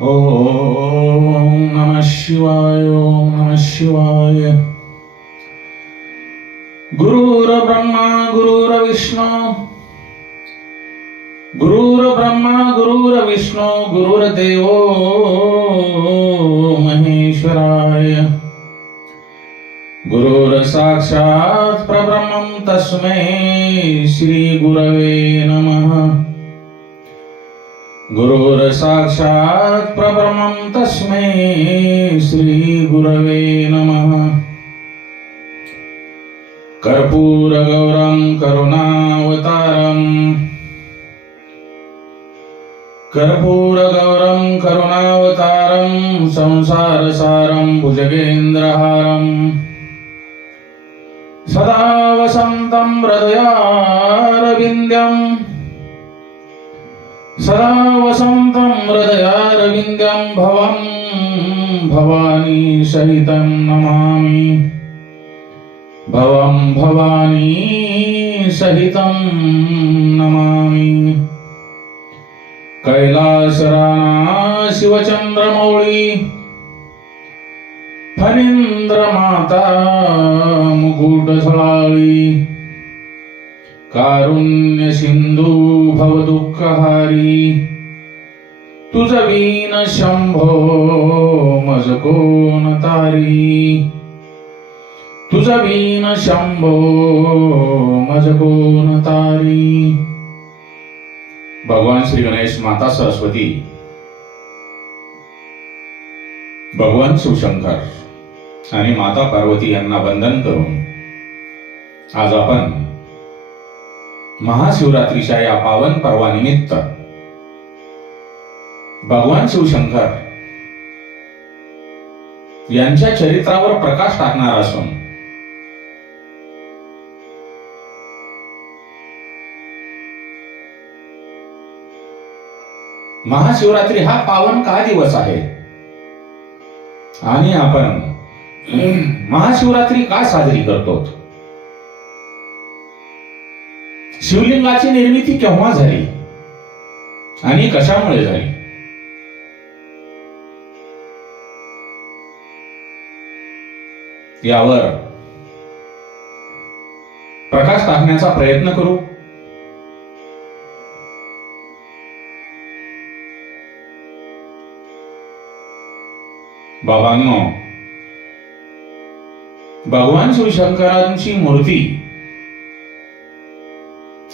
ओम नमः शिवाय. ओम नमः शिवाय. गुरुर्ब्रह्मा गुरुर्विष्णू गुरुर्ब्रह्मा गुरुर्विष्णू गुरुर्देवो महेश्वराय. गुरुर्साक्षात् परब्रह्मं तस्मै श्री गुरवे नमः. गुरुर्साक्षात् परब्रह्मं तस्मै श्री गुरवे नमः. कर्पूरगौरं करुणावतारम् कर्पूरगौरं करुणावतारं संसारसारं भुजगेन्द्रहारं सदा वसन्तं हृदयारविन्द्यं भवं भवानी सहितं नमामि. भवं भवानी सहितं नमामि. कैलासराना शिवचंद्रमौळी फणींद्रमाता मुकुटझळाळी. कारुण्य सिंधू भवदुःखहारी. तुझ वीण शंभो मज कोण तारी. तुझ वीण शंभो मज कोण तारी. भगवान श्री गणेश, माता सरस्वती, भगवान शिवशंकर आणि माता पार्वती यांना वंदन करून आज आपण महाशिवरात्रीच्या या पावन पर्वानिमित्त भगवान शिवशंकर यांच्या चरित्रावर प्रकाश टाकणार असून महाशिवरात्री हा पावन का दिवस आहे आणि आपण महाशिवरात्री का साजरी करतो. शिवलिंगाची निर्मिती केव्हा झाली आणि कशामुळे झाली यावर प्रकाश टाकण्याचा प्रयत्न करू. बाबांनो, भगवान शिवशंकरांची मूर्ती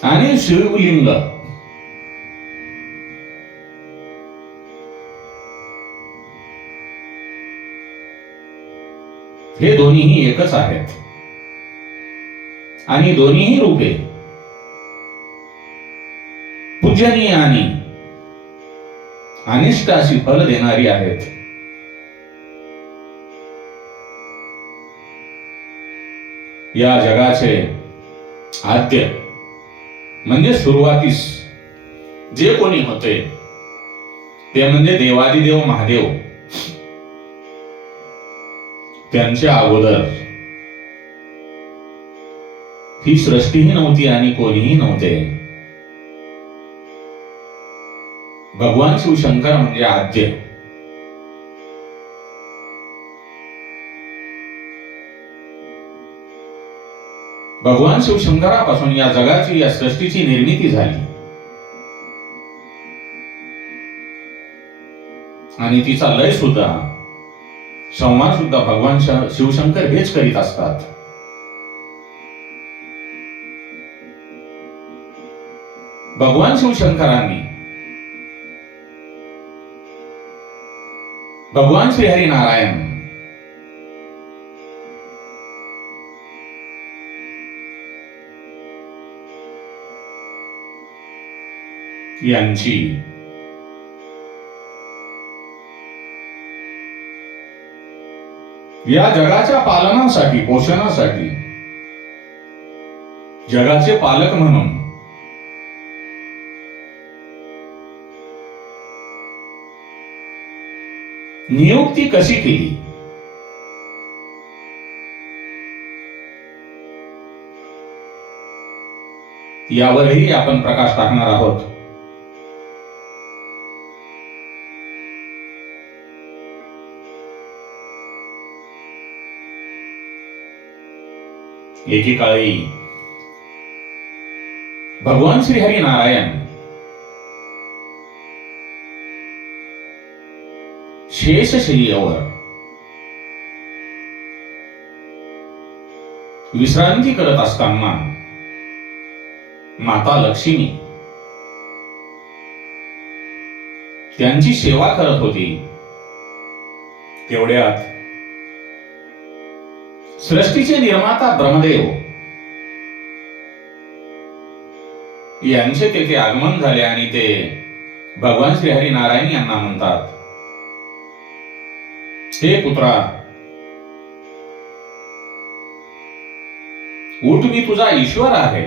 आणि शिवलिंग हे दोन्हीही एकच आहेत आणि दोन्हीही रूपे पूजनीय आणि अनिष्ट अशी फल देणारी आहेत. या जगाचे आद्य म्हणजे सुरुवातीस जे कोणी होते ते म्हणजे देवादिदेव महादेव. त्यांच्या अगोदर ही सृष्टीही नव्हती आणि कोणीही नव्हते. भगवान शिवशंकर म्हणजे आद्य. भगवान शिवशंकरापासून या जगाची, या सृष्टीची निर्मिती झाली आणि तिचा लय सुद्धा, संवाद सुद्धा भगवान शिवशंकर हेच करीत असतात. भगवान शिवशंकरांनी भगवान श्रीहरी नारायण यांची या जगाच्या पालनासाठी, पोषणासाठी, जगाचे पालक म्हणून नियुक्ती कशी केली यावरही आपण प्रकाश टाकणार आहोत. एकेकाळी भगवान श्रीहरी नारायण शेषशय्येवर विश्रांती करत असताना माता लक्ष्मी त्यांची सेवा करत होती. तेवढ्यात सृष्टीचे निर्माता ब्रह्मदेव यांचे तेथे आगमन झाले आणि ते भगवान श्रीहरी नारायण यांना म्हणतात, हे पुत्रा, उठ, मी तुझा ईश्वर आहे.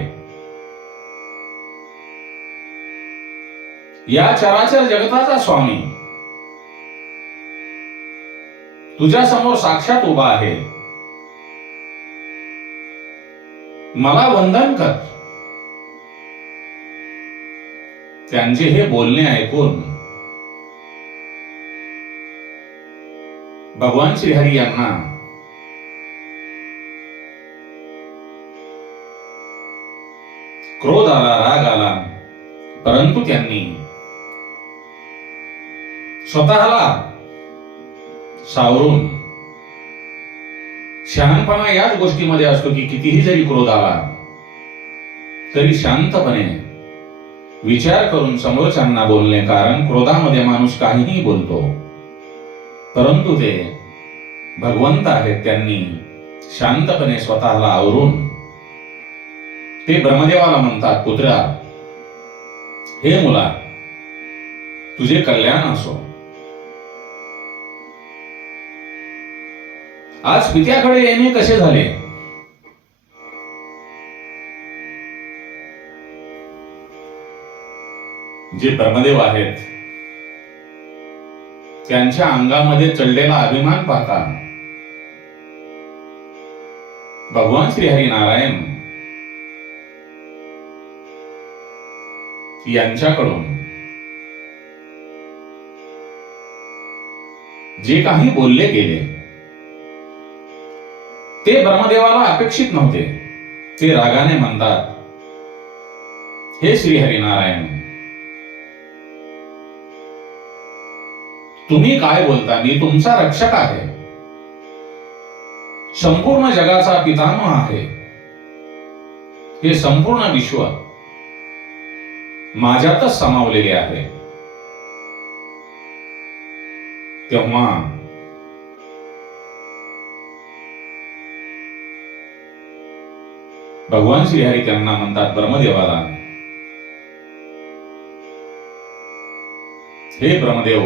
या चराचर जगताचा स्वामी तुझ्या समोर साक्षात उभा आहे. मला वंदन कर. त्यांचे हे बोलणे ऐकून भगवान श्रीहरी यांना क्रोध आला, राग आला, परंतु त्यांनी स्वतःला सावरून, शहाणपणा याच गोष्टीमध्ये असतो की कितीही जरी क्रोध आला तरी शांतपणे विचार करून समोरच्यांना बोलणे. कारण क्रोधामध्ये माणूस काहीही बोलतो, परंतु ते भगवंत आहेत. त्यांनी शांतपणे स्वतःला आवरून ते ब्रह्मदेवाला म्हणतात, पुत्रा, हे मुला, तुझे कल्याण असो. आज पित्याकडे येणे कसे झाले? जे ब्रह्मदेव आहेत त्यांच्या अंगामध्ये चढलेला अभिमान पाहता भगवान श्रीहरी नारायण यांच्याकडून जे काही बोलले गेले ते ब्रह्मदेवाला अपेक्षित नव्हते. ते रागाने म्हणतात, हे श्रीहरी नारायण, तुम्ही काय बोलता? मी तुमचा रक्षक आहे, संपूर्ण जगाचा पितामह आहे. हे संपूर्ण विश्व माझ्यातच सामावलेले आहे. तेव्हा भगवान श्रीहरी त्यांना म्हणतात, ब्रह्मदेवाला, हे ब्रह्मदेव,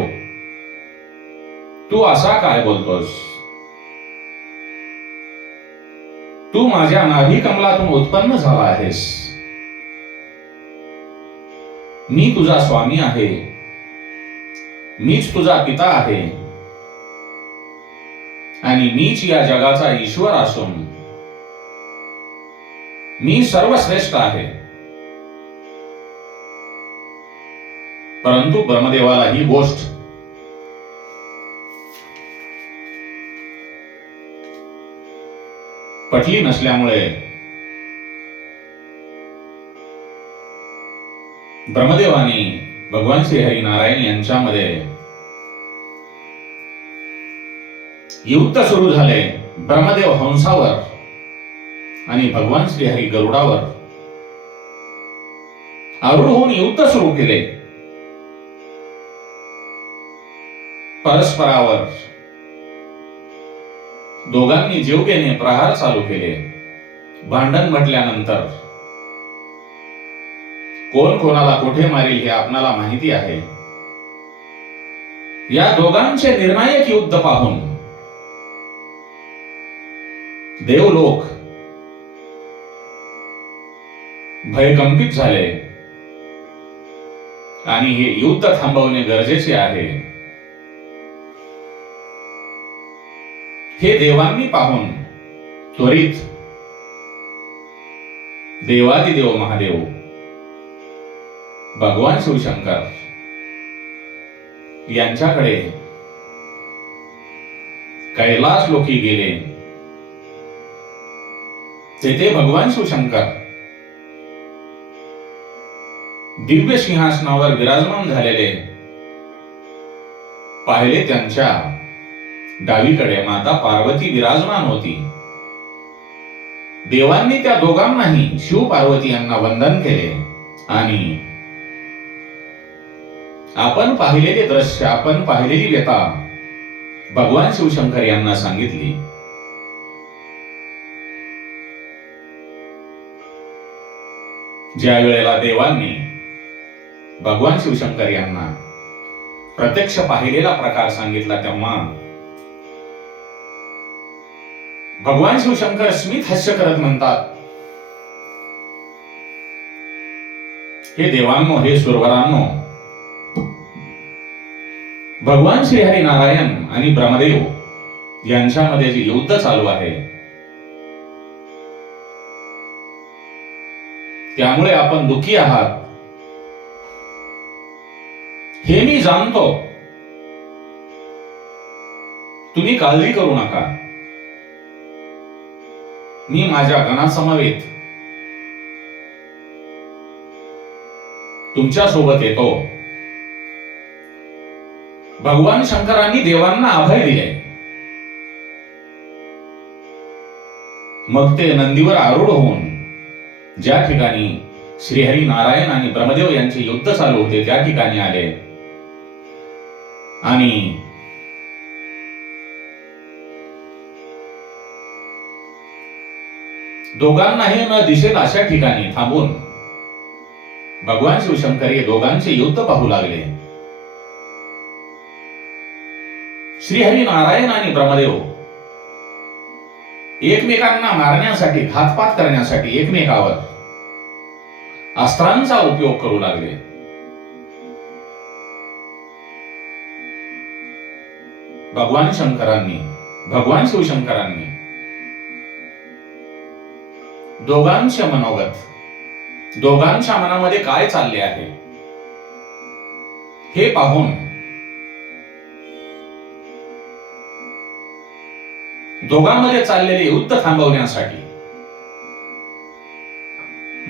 तू असा काय बोलतोस? तू माझ्या नाभी कमलातून उत्पन्न झाला आहेस. मी तुझा स्वामी आहे, मीच तुझा पिता आहे आणि मीच या जगाचा ईश्वर असून मी सर्वश्रेष्ठ आहे. परंतु ब्रह्मदेवाला ही गोष्ट पटली नसल्यामुळे ब्रह्मदेवानी भगवान श्रीहरी नारायण यांच्यामध्ये युद्ध सुरू झाले. ब्रह्मदेव हंसावर आणि भगवान श्रीहरी गरुडावर आरूढ होऊन युद्ध सुरू केले. परस्परावर दोघांनी जीवघेणे प्रहार चालू केले. भांडण म्हटल्यानंतर कोण कोणाला कुठे मारेल हे आपणाला माहिती आहे. या दोघांचे निर्णायक युद्ध पाहून देवलोक भयकंपित झाले आणि हे युद्ध थांबवणे गरजेचे आहे. हे देवांनी पाहून त्वरित देवादिदेव महादेव भगवान शिवशंकर यांच्याकडे कैलास लोकी गेले. तेथे भगवान शिवशंकर दिव्य सिंहासनावर विराजमान झालेले पाहिले. त्यांच्या डावीकडे माता पार्वती विराजमान होती. देवांनी त्या दोघांनाही शिव पार्वती यांना वंदन केले आणि आपण पाहिलेले दृश्य, आपण पाहिलेली व्यथा भगवान शिवशंकर यांना सांगितली. ज्या वेळेला देवांनी भगवान शिवशंकर यांना प्रत्यक्ष पाहिलेला प्रकार सांगितला, तेव्हा भगवान शिवशंकर स्मित हास्य करत म्हणतात, हे देवांनो, हे सुरवरांनो, भगवान श्रीहरी नारायण आणि ब्रह्मदेव यांच्यामध्ये जे युद्ध चालू आहे, त्यामुळे आपण दुःखी आहात हे मी जाणतो. तुम्ही काळजी करू नका. मी माझ्या गणासमवेत तुमच्या सोबत येतो. भगवान शंकरांनी देवांना अभय दिले. मग ते नंदीवर आरूढ होऊन ज्या ठिकाणी श्रीहरी नारायण आणि ब्रह्मदेव यांचे युद्ध चालू होते त्या ठिकाणी आले आणि दोघांनाही न दिसेल अशा ठिकाणी थांबून भगवान शिवशंकर हे दोघांचे युद्ध पाहू लागले. श्रीहरी नारायण आणि ब्रह्मदेव एकमेकांना मारण्यासाठी, घातपात करण्यासाठी एकमेकावर अस्त्रांचा उपयोग करू लागले. भगवान शिवशंकरांनी दोघांचे मनोगत, दोघांच्या मनामध्ये काय चालले आहे हे पाहून दोघांमध्ये चाललेले युद्ध थांबवण्यासाठी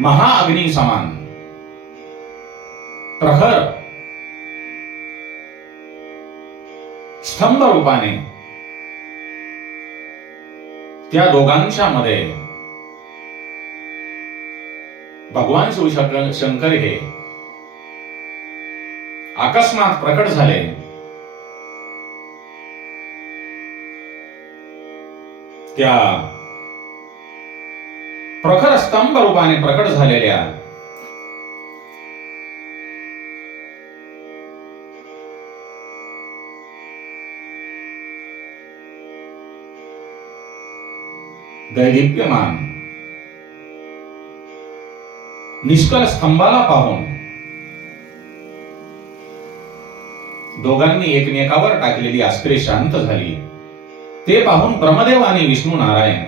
महाअग्नी समान प्रखर स्तंभ रूपाने त्या दोघांच्या मध्ये भगवान शिवशंकर हे अकस्मात प्रकट झाले. त्या प्रखर स्तंभ रूपाने प्रकट झालेल्या दैदिप्यमान निष्कल स्तंभाला पाहून दोघांनी एकमेकावर टाकलेली अस्त्रे शांत झाली. ते पाहून ब्रह्मदेव आणि विष्णू नारायण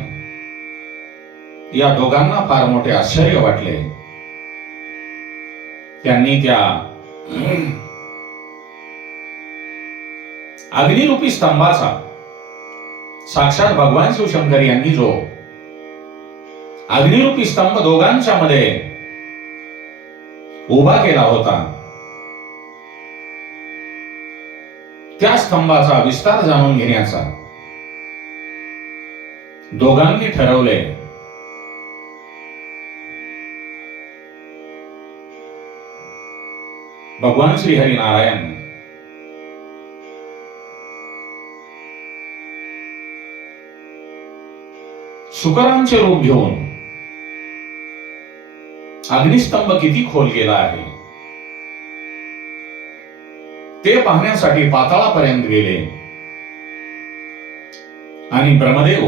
या दोघांना फार मोठे आश्चर्य वाटले. त्यांनी त्या अग्निरूपी स्तंभाचा साक्षात भगवान शिवशंकर यांनी जो अग्निरूपी स्तंभ दोघांच्या मध्ये उभा केला होता, त्या स्तंभाचा विस्तार जाणून घेण्याचा दोघांनी ठरवले. भगवान श्रीहरी नारायण शुकरांचे रूप घेऊन अग्निस्तंभ किती खोल गेला आहे ते पाहण्यासाठी पाताळापर्यंत गेले आणि ब्रह्मदेव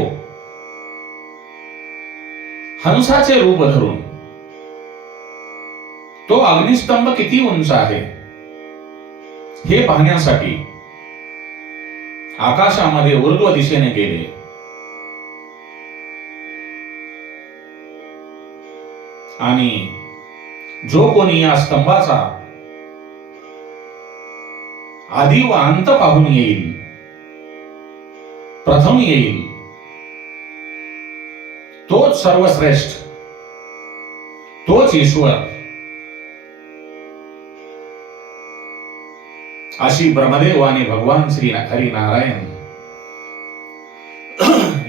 हंसाचे रूप धरून तो अग्निस्तंभ किती उंच आहे हे पाहण्यासाठी आकाशामध्ये ऊर्ध्व दिशेने गेले. आणि जो कोणी या स्तंभाचा आदि व अंत पाहून येईल, प्रथम येईल, तो तोच सर्वश्रेष्ठ, तोच ईश्वर, अशी ब्रह्मदेव आणि भगवान श्री हरिनारायण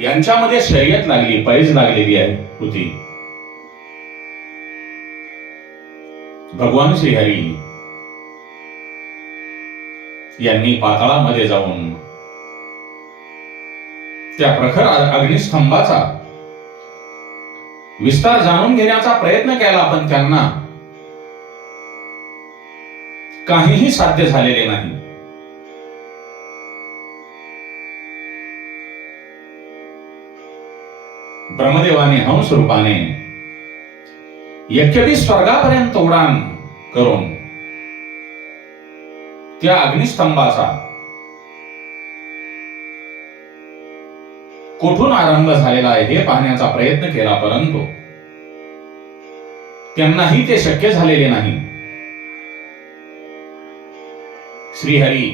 यांच्यामध्ये शर्यत लागली, पैज लागलेली आहे होती. भगवान श्रीहरी यांनी पाताळामध्ये जाऊन त्या प्रखर अग्निस्तंभाचा विस्तार जाणून घेण्याचा प्रयत्न केला, पण त्यांना काहीही साध्य झालेले नाही. ब्रह्मदेवाने हंस रूपाने यज्ञपी स्वर्गापर्यंत उडान करून त्या अग्निस्तंभाचा कुठून आरंभ झालेला आहे हे पाहण्याचा प्रयत्न केला, परंतु त्यांनाही ते शक्य झालेले नाही. श्रीहरी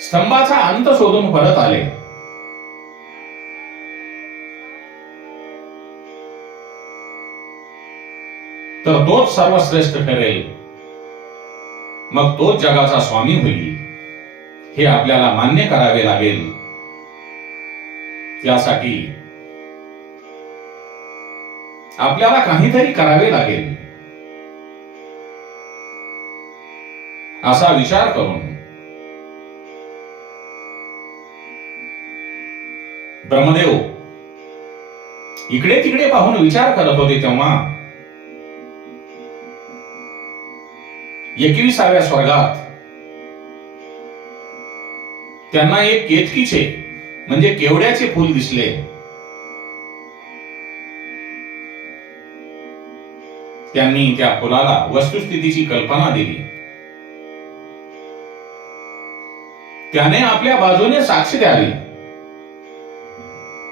स्तंभाचा अंत शोधून परत आले. तर तोच सर्वश्रेष्ठ ठरेल, मग तोच जगाचा स्वामी होईल, हे आपल्याला मान्य करावे लागेल. त्यासाठी आपल्याला काहीतरी करावे लागेल, असा विचार करून ब्रह्मदेव इकडे तिकडे पाहून विचार करत होते. तेव्हा 21व्या स्वर्गात त्यांना एक केतकीचे म्हणजे केवड्याचे फूल दिसले. त्यांनी त्या फुलाला वस्तुस्थितीची कल्पना दिली. त्याने आपल्या बाजूने साक्ष द्यावी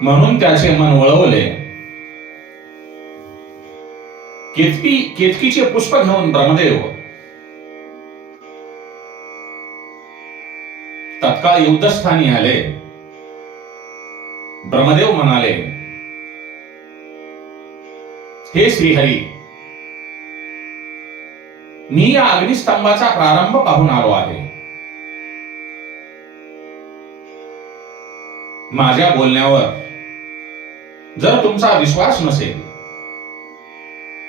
म्हणून त्याचे मन वळवले. केतकीचे पुष्प घेऊन ब्रह्मदेव तत्काळ युद्धस्थानी आले. ब्रह्मदेव म्हणाले, हे श्रीहरी, मी या अग्निस्तंभाचा प्रारंभ पाहून आलो आहे. माझ्या बोलण्यावर जर तुमचा विश्वास नसेल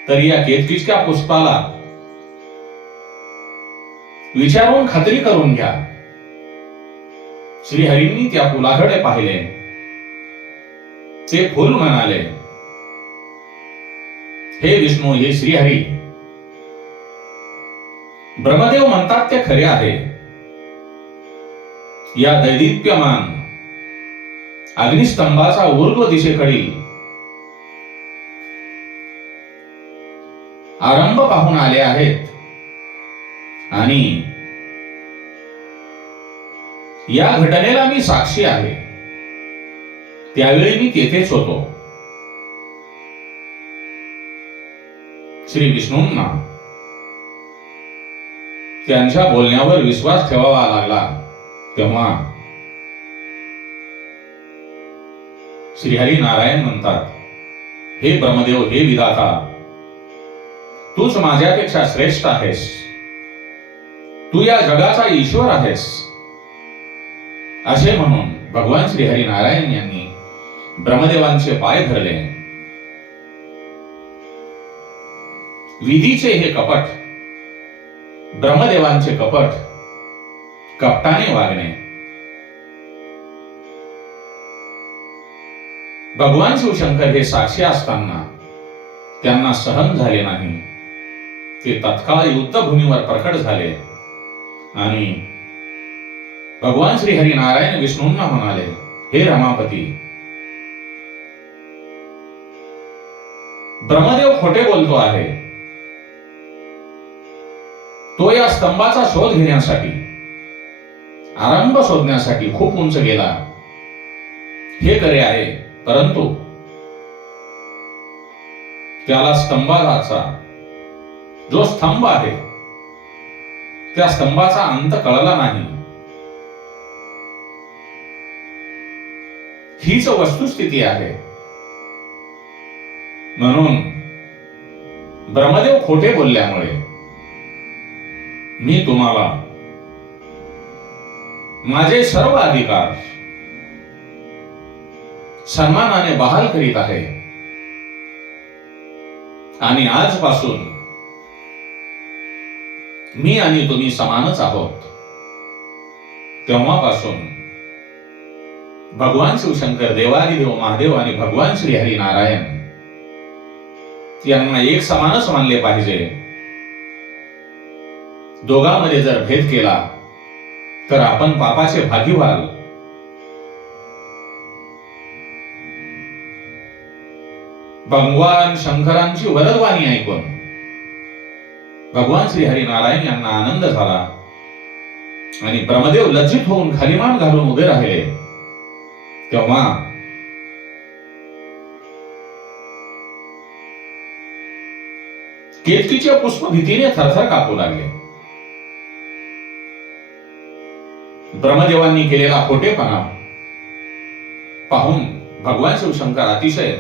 तर या केतकीच्या पुष्पाला विचारून खात्री करून घ्या. श्रीहरींनी त्या फुलाकडे पाहिले. ते फुल म्हणाले, हे विष्णू, हे श्रीहरी, ब्रह्मदेव म्हणतात ते खरे आहे. या दैदिप्यमान अग्निस्तंभाचा ऊर्ध्व दिशेकडील आरंभ पाहून आले आहेत आणि या घटनेला मी साक्षी आहे. त्यावेळी मी तेथेच होतो. श्री विष्णूंना त्यांच्या बोलण्यावर विश्वास ठेवावा लागला. तेव्हा श्रीहरी नारायण म्हणतात, हे ब्रह्मदेव, हे विधाता, तूच माझ्यापेक्षा श्रेष्ठ आहेस. तू या जगाचा ईश्वर आहेस. असे म्हणून भगवान श्रीहरी नारायण यांनी ब्रह्मदेवांचे पाय धरले. विधीचे हे कपट, ब्रह्मदेवांचे कपट, कपटाने वागणे. भगवान शिवशंकर हे साक्षी असताना त्यांना सहन झाले नाही. ते तत्काळ युद्धभूमीवर प्रकट झाले आणि भगवान श्री हरी नारायण विष्णूंना म्हणाले, हे रमापती, ब्रह्मदेव खोटे बोलतो आहे. तो या स्तंभाचा शोध घेण्यासाठी, आरंभ शोधण्यासाठी खूप उंच गेला. हे खरे आहे, परंतु त्याला स्तंभाचा जो स्तंभ आहे त्या स्तंभाचा अंत कळला नाही. हीच वस्तुस्थिती आहे. म्हणून ब्रह्मदेव खोटे बोलल्यामुळे मी तुम्हाला माझे सर्व अधिकार सन्मानाने बहाल करीत आहे. आणि आजपासून मी आणि तुम्ही समानच आहोत. तेव्हापासून भगवान शिवशंकर, देवादिदेव महादेव आणि भगवान श्री हरी नारायण यांना एक समानच मानले पाहिजे. दोघांमध्ये जर भेद केला तर आपण पापाचे भागी व्हाल. भगवान शंकरांची वरदवाणी ऐकून भगवान श्री हरी नारायण यांना आनंद झाला आणि ब्रह्मदेव लज्जित होऊन खालीमान घालून उभे राहिले. तेव्हा केतकीचे पुष्प भीतीने थरथर कापू लागले. ब्रह्मदेवांनी केलेला खोटेपणा पाहून भगवान शिवशंकर अतिशय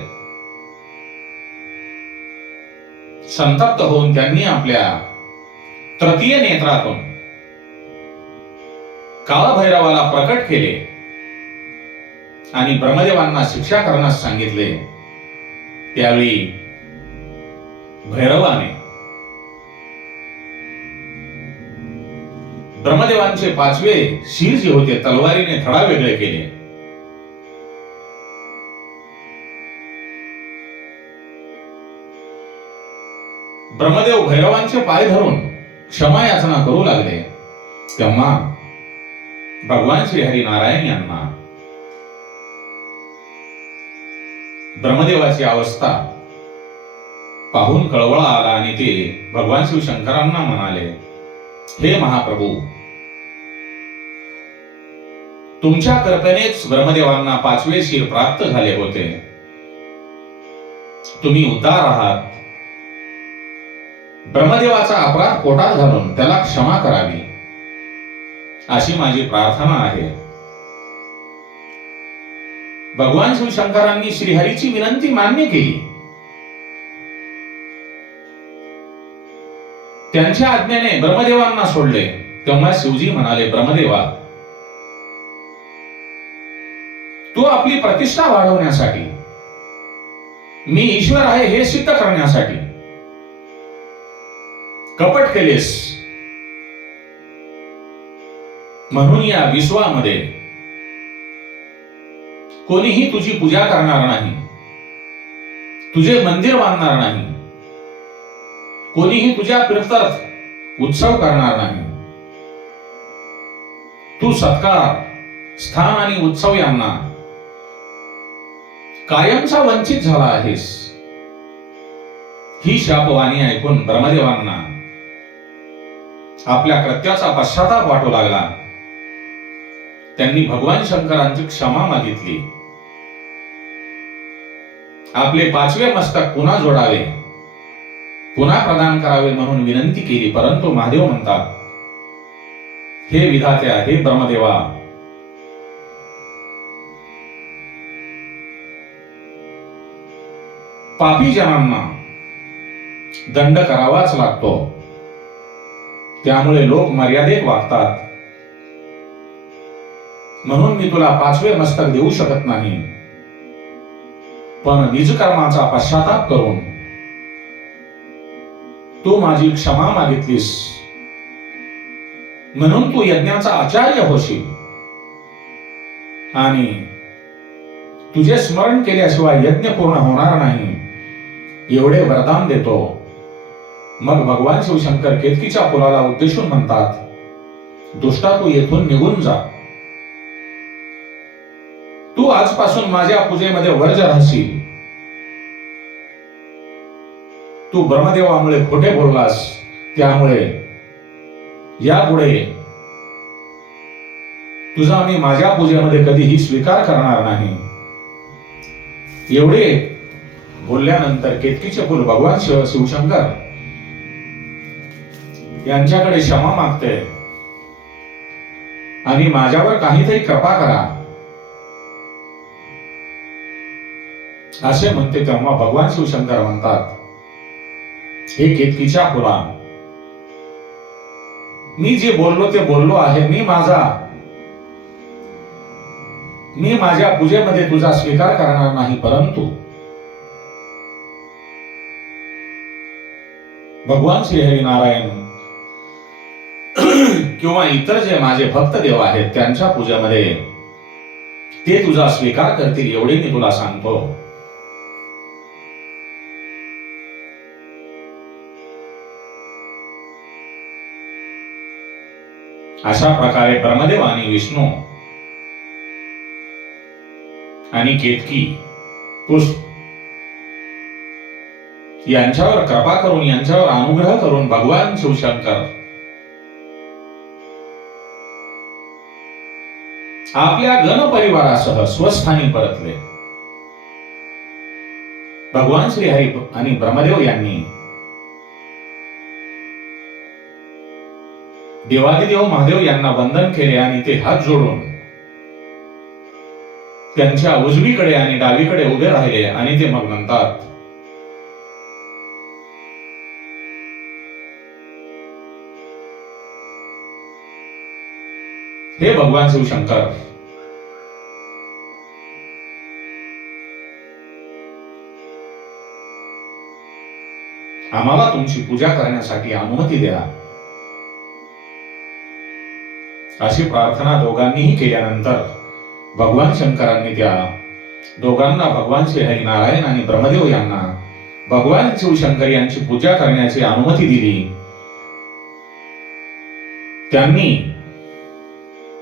संतप्त होऊन त्यांनी आपल्या तृतीय नेत्रातून काळभैरवाला प्रकट केले आणि ब्रह्मदेवांना शिक्षा करण्यास सांगितले. त्यावेळी भैरवाने ब्रह्मदेवांचे पाचवे शीर जे होते तलवारीने थडा वेगळे केले. ब्रह्मदेव भैरवांचे पाय धरून क्षमा याचना करू लागले. तेव्हा भगवान श्री हरी नारायण यांना ब्रह्मदेवाची अवस्था पाहून कळवळा आला आणि ते भगवान शिवशंकरांना म्हणाले, हे महाप्रभू, तुमच्या कृपेनेच ब्रह्मदेवांना पाचवे शीर प्राप्त झाले होते. तुम्ही उदार आहात. ब्रह्मदेवाचा अपराध पोटात घालून त्याला क्षमा करावी अशी माझी प्रार्थना आहे. भगवान शिवशंकरांनी श्रीहरीची विनंती मान्य केली. त्यांच्या आज्ञेने ब्रह्मदेवांना सोडले. तेव्हा शिवजी म्हणाले, ब्रह्मदेवा, तू आपली प्रतिष्ठा वाढवण्यासाठी, मी ईश्वर आहे हे सिद्ध करण्यासाठी कपट केलेस. म्हणून या विश्वामध्ये कोणीही तुझी पूजा करणार नाही, तुझे मंदिर बांधणार नाही, कोणीही तुझ्या प्रीत्यर्थ उत्सव करणार नाही. तू सत्कार, स्थान आणि उत्सव यांना कायमचा वंचित झाला आहेस. ही शापवाणी ऐकून ब्रह्मदेवांना आपल्या कृत्याचा पश्चाताप वाटू लागला. त्यांनी भगवान शंकरांची क्षमा मागितली. आपले पाचवे मस्तक पुन्हा जोडावे, पुन्हा प्रदान करावे म्हणून विनंती केली. परंतु महादेव म्हणतात, हे विधात्या, हे ब्रह्मदेवा, पापी जनांना दंड करावाच लागतो. त्यामुळे लोक मर्यादेत वागतात. म्हणून मी तुला पाचवे मस्तक देऊ शकत नाही. पण निजकर्माचा पश्चाताप करून तू माझी क्षमा मागितलीस म्हणून तू यज्ञाचा आचार्य होशील आणि तुझे स्मरण केल्याशिवाय यज्ञ पूर्ण होणार नाही एवढे वरदान देतो. मग भगवान शिवशंकर केतकीच्या फुलाला उद्देशून म्हणतात, दुष्टा, तू येथून निघून जा. तू आजपासून माझ्या पूजेमध्ये वर्ज राहशील. तू ब्रह्मदेवामुळे खोटे बोललास, त्यामुळे यापुढे तुझा मी माझ्या पूजेमध्ये कधीही स्वीकार करणार नाही. एवढे बोलल्यानंतर केतकीचे फुल भगवान शिवशंकर यांच्याकडे क्षमा मागते आणि माझ्यावर काहीतरी कृपा करा असे म्हणते तेव्हा भगवान शिवशंकर म्हणतात, हे केतकीच्या फुला, मी जे बोललो ते बोललो आहे. मी माझ्या पूजेमध्ये तुझा स्वीकार करणार नाही, परंतु भगवान श्री हरिनारायण किंवा इतर जे माझे भक्त देव आहेत त्यांच्या पूजेमध्ये ते तुझा स्वीकार करतील एवढे मी तुला सांगतो. अशा प्रकारे ब्रह्मदेव आणि विष्णू आणि केतकी यांच्यावर कृपा करून, यांच्यावर अनुग्रह करून भगवान शिवशंकर आपल्या गण परिवारासह स्वस्थानी परतले. भगवान श्री हरी आणि ब्रह्मदेव यांनी देवादिदेव महादेव यांना वंदन केले आणि ते हात जोडून त्यांच्या उजवीकडे आणि डावीकडे उभे राहिले आणि ते मग म्हणतात, हे भगवान शिवशंकर, आम्हाला तुमची पूजा करण्यासाठी अनुमती द्या. अशी प्रार्थना दोघांनीही केल्यानंतर भगवान शंकरांनी त्या दोघांना, भगवान श्री हरिनारायण आणि ब्रह्मदेव यांना भगवान शिवशंकर यांची पूजा करण्याची अनुमती दिली. त्यांनी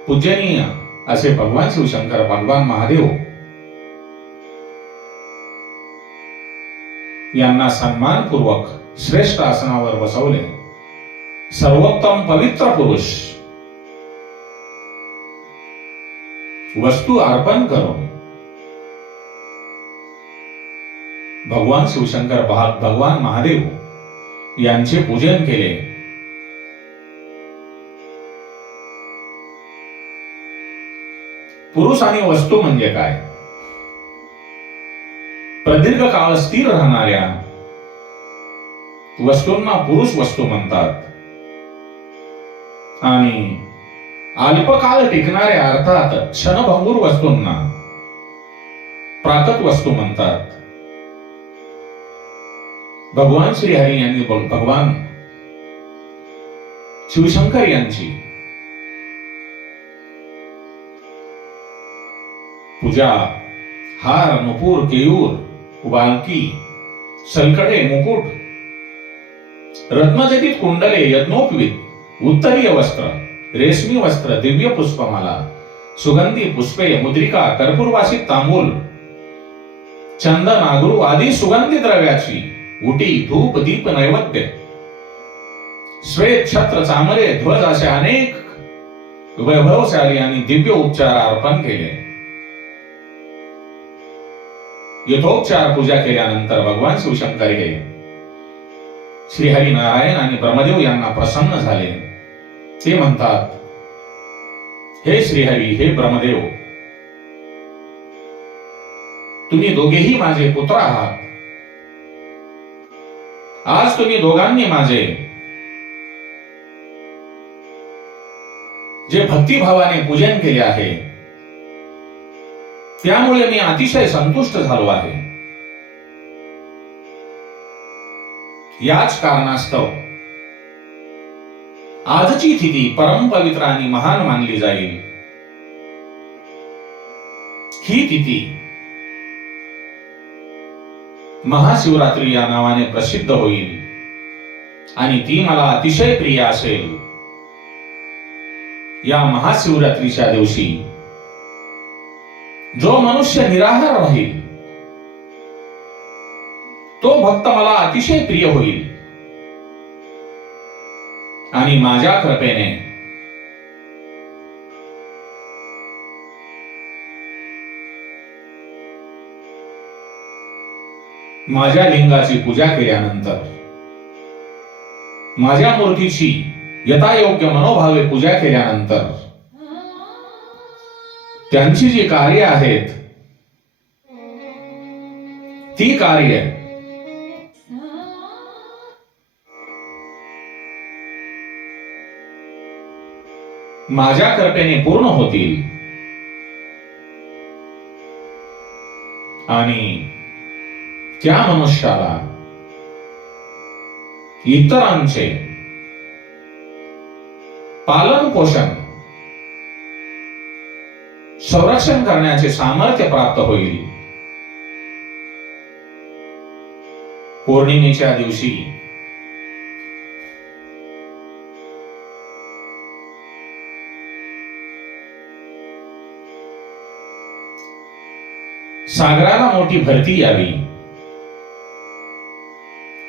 पूजनीय असे भगवान शिवशंकर, भगवान महादेव यांना सन्मानपूर्वक श्रेष्ठ आसनावर बसवले. सर्वोत्तम पवित्र पुरुष वस्तू अर्पण करून भगवान शिवशंकर, भगवान महादेव यांचे पूजन केले. पुरुष आणि वस्तू म्हणजे काय? प्रदीर्घ काळ स्थिर राहणाऱ्या वस्तूंना पुरुष वस्तू म्हणतात आणि अल्पकाळ टिकणाऱ्या अर्थात क्षणभंगूर वस्तूंना प्राकृत वस्तू म्हणतात. भगवान श्री हरी यांनी भगवान शिवशंकर यांची पूजा हार, नुपूर, केयूर, वालकी, सलकडे, मुकुट, रत्नजटित कुंडले, यज्ञोपवीत, उत्तरीय वस्त्र, रेशमी वस्त्र, दिव्य पुष्पमाला, सुगंधी पुष्पे, मुद्रिका, कर्पूरवासित तांबूल, चंदन, अगरू आदी सुगंधी द्रव्याची उटी, धूप, दीप, नैवेद्य, श्वेत, छत्र, चामरे, ध्वज असे अनेक वैभवशाली आणि दिव्य उपचार अर्पण केले. यथोपचार पूजा केल्यानंतर भगवान शिवशंकर हे श्री हरी नारायण आणि ब्रह्मदेव यांना प्रसन्न झाले. ते म्हणतात, हे श्रीहरी, हे ब्रह्मदेव, तुम्ही दोघेही माझे पुत्र आहात. आज तुम्ही दोघांनी माझे जे भक्तिभावाने पूजन केले आहे त्यामुळे मी अतिशय संतुष्ट झालो आहे. याच कारणास्तव आजची तिथी परम पवित्र आणि महान मानली जाईल. ही तिथी महाशिवरात्री या नावाने प्रसिद्ध होईल आणि ती मला अतिशय प्रिय असेल. या महाशिवरात्रीच्या दिवशी जो मनुष्य निराहार राहील तो भक्त मला अतिशय प्रिय होईल आणि माझ्या कृपेने माझ्या लिंगाची पूजा केल्यानंतर, माझ्या मूर्तीची यथायोग्य मनोभावे पूजा केल्यानंतर त्यांची जी कार्य आहेत ती कार्य माझ्या कृपेने पूर्ण होतील आणि त्या मनुष्याला इतरांचे पालन पोषण संरक्षण करण्याचे सामर्थ्य प्राप्त होईल. पौर्णिमेच्या दिवशी सागराला मोठी भरती यावी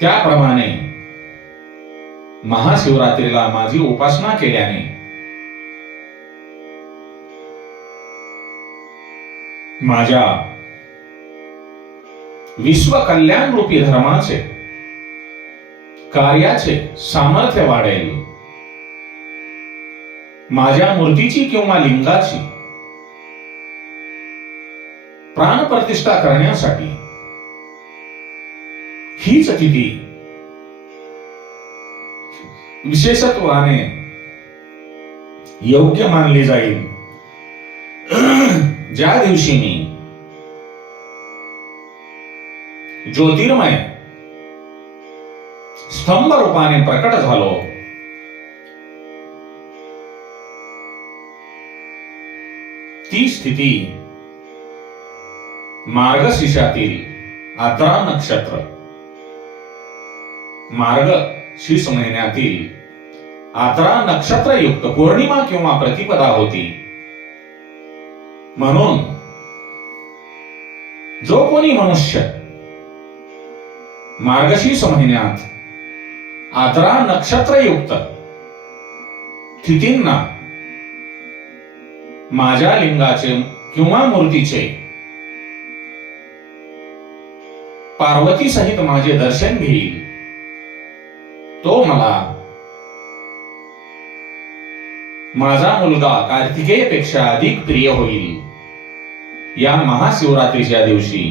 त्याप्रमाणे महाशिवरात्रीला माझी उपासना केल्याने माझ्या विश्व कल्याण रूपी धर्माचे कार्याचे सामर्थ्य वाढेल. माझ्या मूर्तीची किंवा लिंगाची प्राणप्रतिष्ठा करण्यासाठी हीच तिथी विशेषत्वाने योग्य मानली जाईल, ज्या दिवशी मी ज्योतिर्मय स्तंभ रूपाने प्रकट झालो. ती स्थिती मार्गशीर्षातील आद्रा नक्षत्र, मार्गशीर्ष महिन्यातील आद्रा नक्षत्र युक्त पौर्णिमा किंवा प्रतिपदा होती. म्हणून जो कोणी मनुष्य मार्गशीर्ष महिन्यात आद्रा नक्षत्र युक्त तिथींना माझ्या लिंगाचे किंवा मूर्तीचे पार्वती सहित माझे दर्शन घेईल, तो मला माझा मुलगा कार्तिकेयपेक्षा अधिक प्रिय होईल. या महाशिवरात्रीच्या दिवशी,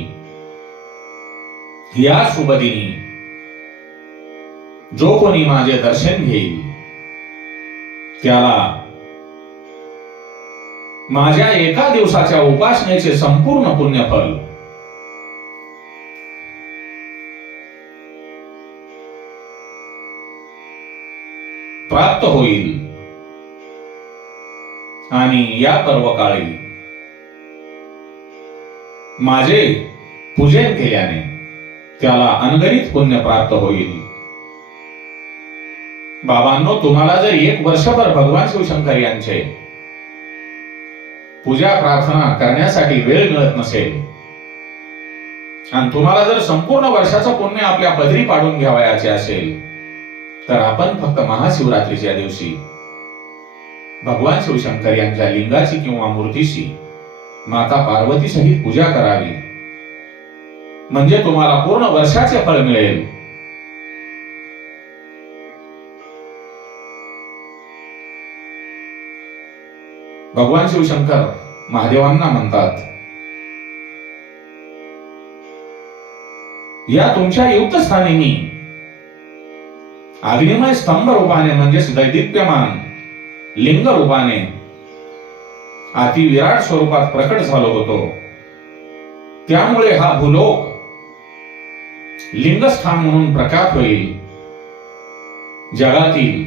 या शुभदिनी जो कोणी माझे दर्शन घेईल त्याला माझ्या एका दिवसाच्या उपासनेचे संपूर्ण पुण्यफल प्राप्त होईल. आणि या पर्वकाळी माझे पूजन केल्याने त्याला अनगणित पुण्य प्राप्त होईल. बाबांनो, तुम्हाला जर एक वर्षभर भगवान शिवशंकर यांचे पूजा प्रार्थना करण्यासाठी वेळ मिळत नसेल आणि तुम्हाला जर संपूर्ण वर्षाचं पुण्य आपल्या पदरी पाडून घ्यावयाचे असेल, तर आपण फक्त महाशिवरात्रीच्या दिवशी भगवान शिवशंकर यांच्या लिंगाची किंवा मूर्तीची माता पार्वती सहित पूजा करावी, म्हणजे तुम्हाला पूर्ण वर्षाचे फळ मिळेल. भगवान शिवशंकर महादेवांना म्हणतात, या तुमच्या युक्त स्थानी मी अग्निमय स्तंभ रूपाने म्हणजेच दैदिप्यमान लिंग रूपाने अति विराट स्वरूपात प्रकट झालो होतो. त्यामुळे हा भूलोक लिंगस्थान म्हणून प्रख्यात होईल. जगातील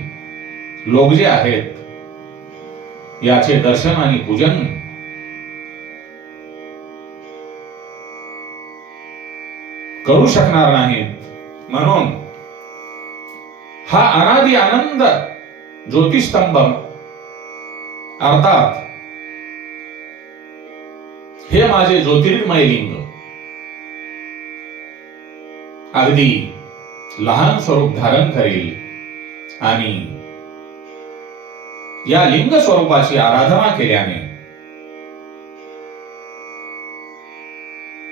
लोक जे आहेत याचे दर्शन आणि पूजन करू शकणार नाहीत. म्हणून हा अनादि आनंद ज्योतिस्तंभ अर्थात हे माझे ज्योतिर्मय लिंग अगदी लहान स्वरूप धारण करेल आणि या लिंग स्वरूपाची आराधना केल्याने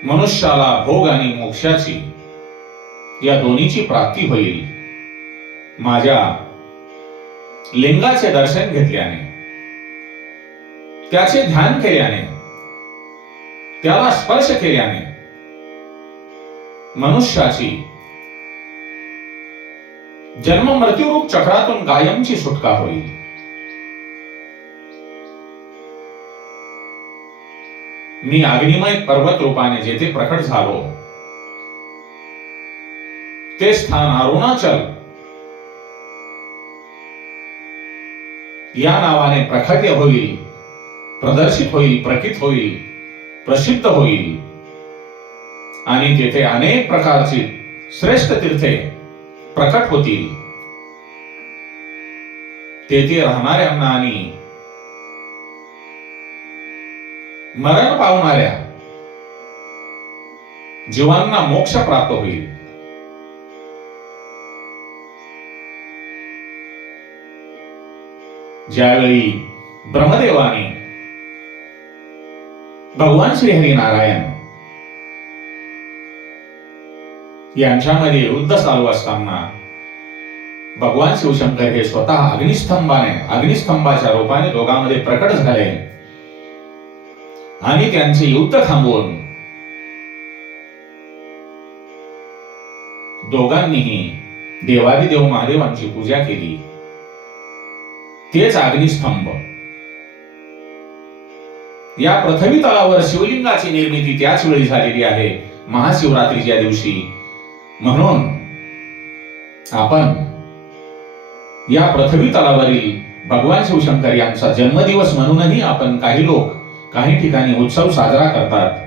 मनुष्याला भोग आणि मोक्षाची या दोन्हीची प्राप्ती होईल. माझ्या लिंगाचे दर्शन घेतल्याने, त्याचे ध्यान केल्याने, त्याला स्पर्श केल्याने मनुष्याची जन्म मृत्यूरूप चक्रातून कायमची सुटका होईल. मी अग्निमय पर्वत रूपाने जेथे प्रकट झालो ते स्थान अरुणाचल या नावाने प्रखट्य होईल, प्रदर्शित होईल, प्रकित होईल, प्रसिद्ध होईल आणि तेथे अनेक प्रकारची श्रेष्ठ तीर्थे प्रकट होतील. तेथे राहणाऱ्यांना आणि मरण पावणाऱ्या जीवांना मोक्ष प्राप्त होईल. ज्यावेळी ब्रह्मदेवाने भगवान श्रीहरी नारायण यांच्यामध्ये युद्ध चालू असताना भगवान शिवशंकर हे स्वतः अग्निस्तंभाच्या रूपाने दोघांमध्ये प्रकट झाले आणि त्यांचे युद्ध थांबवून दोघांनीही देवादिदेव महादेवांची पूजा केली. तेच अग्निस्तंभ. या पृथ्वी तलावर शिवलिंगाची निर्मिती त्याच वेळी झालेली आहे, महाशिवरात्रीच्या दिवशी. म्हणून आपण या पृथ्वी तलावरील भगवान शिवशंकर यांचा जन्मदिवस म्हणूनही आपण काही लोक काही ठिकाणी उत्सव साजरा करतात,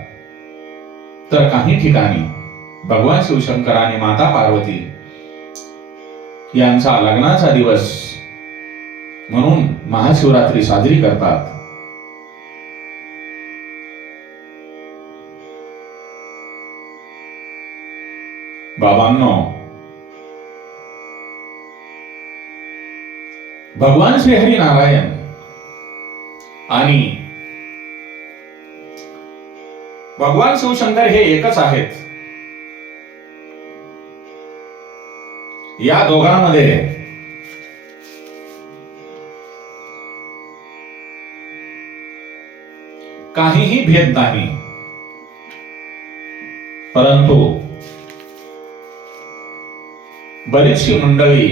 तर काही ठिकाणी भगवान शिवशंकर आणि माता पार्वती यांचा लग्नाचा दिवस म्हणून महाशिवरात्री साजरी करतात. बाबांनो, भगवान श्रीहरी नारायण आणि भगवान शिवशंकर हे एकच आहेत. या दोघांमध्ये काहीही भेद नाही. परंतु बरीचशी मंडळी